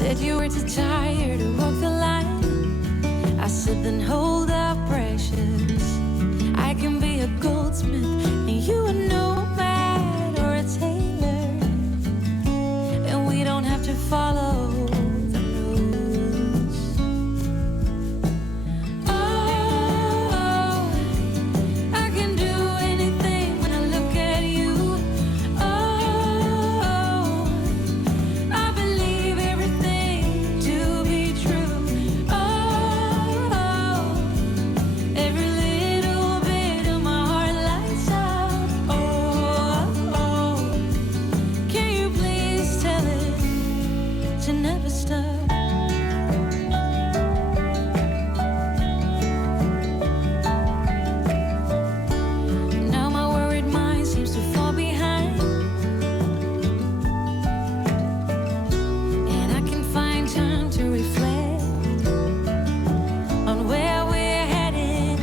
Said you were too tired to walk the line. I said then hold up, precious. I can be a goldsmith and you a nomad or a tailor, and we don't have to follow the rules. Oh, I can do anything when I look at you. Oh, I believe everything to be true. Oh, every little bit of my heart lights up. Oh, can you please tell it to never stop? Now my worried mind seems to fall behind, and I can find time to reflect on where we're headed.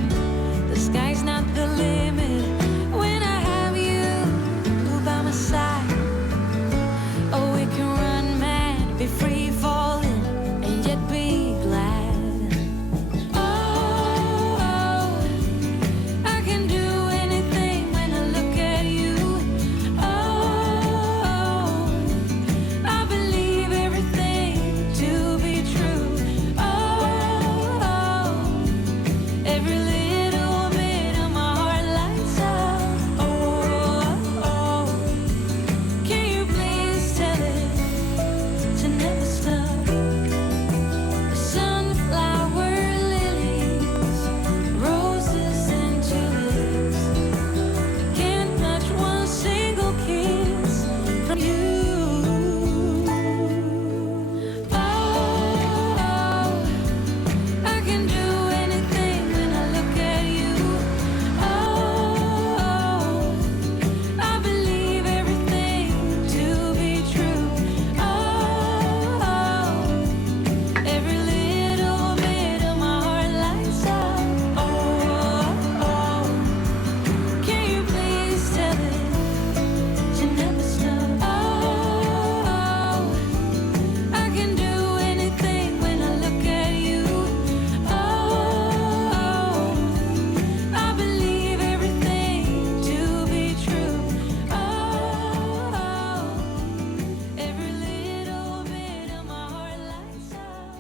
The sky's not the limit when I have you by my side. Oh, we can run mad, be free falling, and yet be glad. Oh, I can do anything when I look at you. Oh, I believe everything to be true. Oh, every little bit of my heart lights up. Oh, can you please tell it to never stop? Sunflower lilies, roses and tulips, can't touch one single kiss from you. Oh, I can do anything when I look at you. Oh, I believe everything to be true. Oh, every little bit of my heart lights up. Oh, can you please tell it to never stop? Oh, I can do anything when I look at you. Oh, I believe everything to be true. Oh, every little bit of my heart lights up.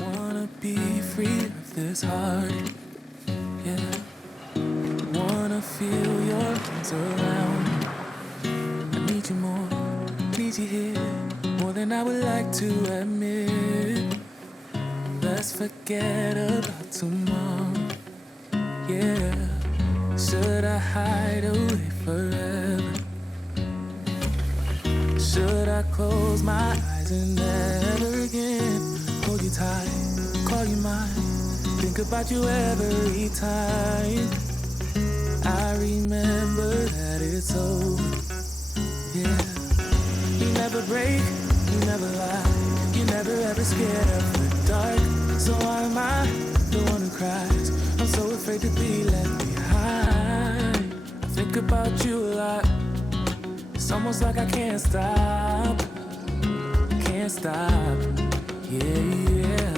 Wanna be free of this heart, yeah. Wanna feel your arms around. I need you more, need you here, more than I would like to admit. Let's forget about tomorrow, yeah. Should I hide away forever? Should I close my eyes and never again hold you tight, call you mine, think about you every time? I remember that it's over, yeah. You never break, you never lie, you never ever scared of the dark. So why am I the one who cries? I'm so afraid to be left behind. I think about you a lot. It's almost like I can't stop, yeah.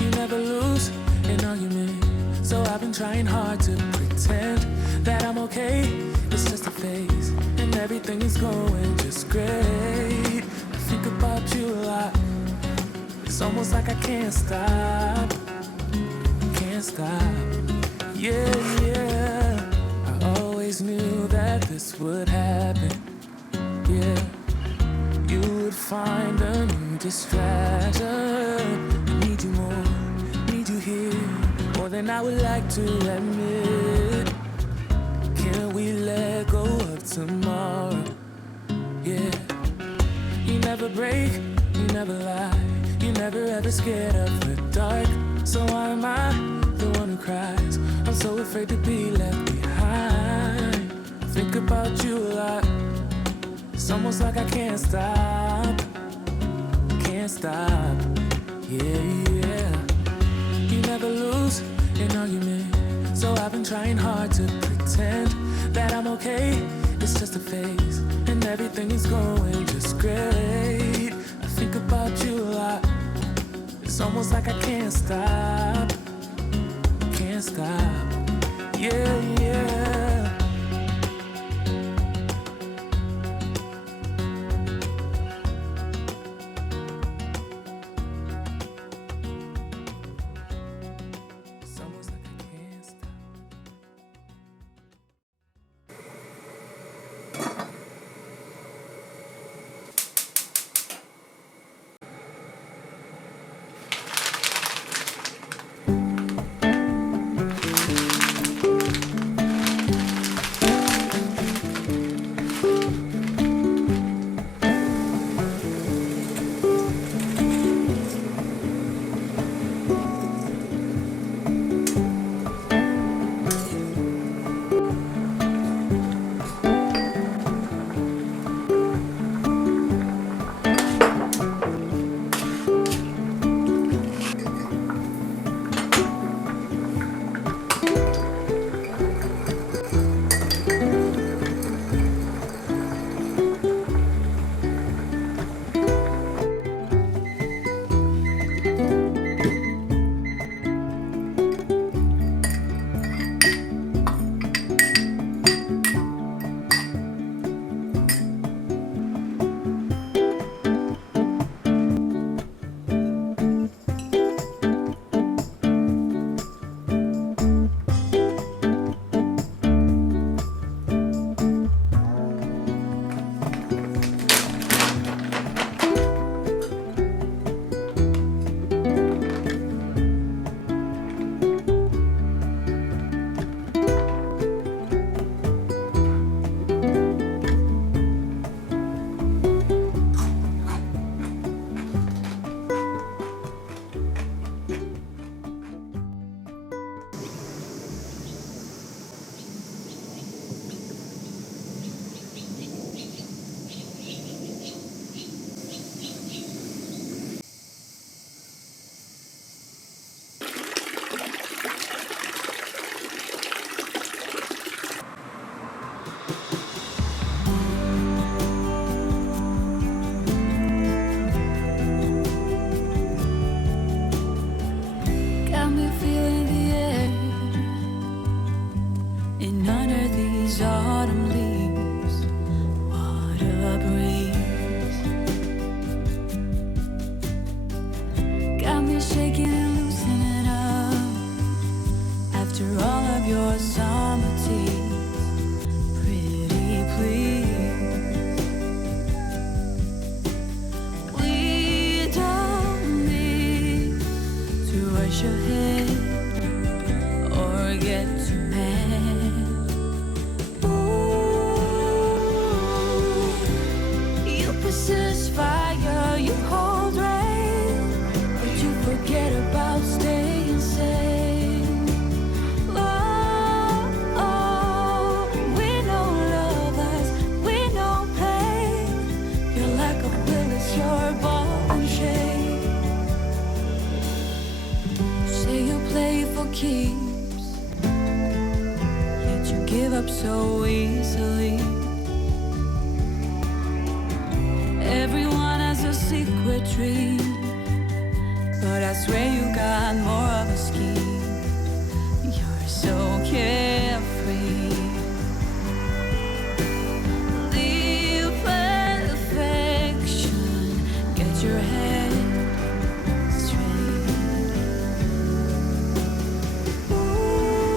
You never lose an argument, so I've been trying hard to pretend that I'm okay. It's just a phase, and everything is going just great. I think about you a lot. It's almost like I can't stop, yeah. I always knew that this would happen, yeah. You would find a new distraction. I need you more, need you here, more than I would like to admit. Can we let go of tomorrow, yeah. You never break, you never lie, you never ever scared of the dark. So why am I the one who cries? I'm so afraid to be left behind. I think about you a lot. It's almost like I can't stop, Yeah. You never lose an argument, so I've been trying hard to pretend that I'm okay. It's just a phase, and everything is going just great. I think about you a lot. It's almost like I can't stop. Can't stop. Yeah, yeah. It's almost like I can't stop. Got me feeling the air, and under these autumn leaves, what a breeze. Got me shaking and loosening up after all of your summer teas. Pretty please, we don't need to rush ahead or get too mad. Ooh, you possess fire, you hold rain, but you forget about staying safe. Oh, we know love lies, we know pain. You're like a Willis, your ball and chain. Say you play for keeps, yet you give up so easily. Everyone has a secret dream, but I swear you got more of a scheme. You're so carefree. Leave perfection, get your head straight. Ooh,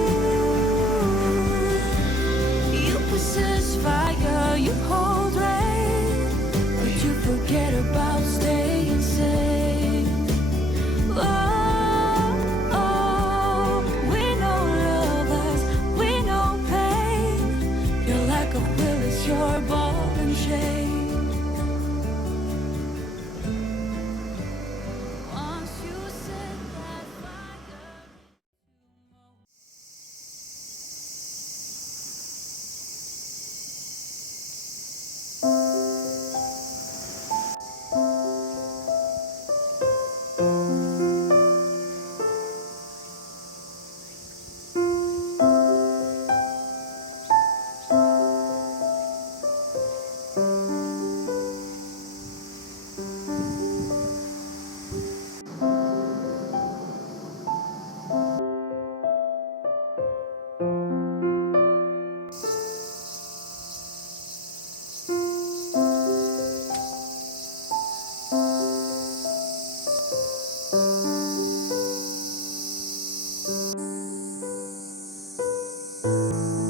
you possess fire, you hold rain, but you forget about staying safe. Oh, we know love lies,「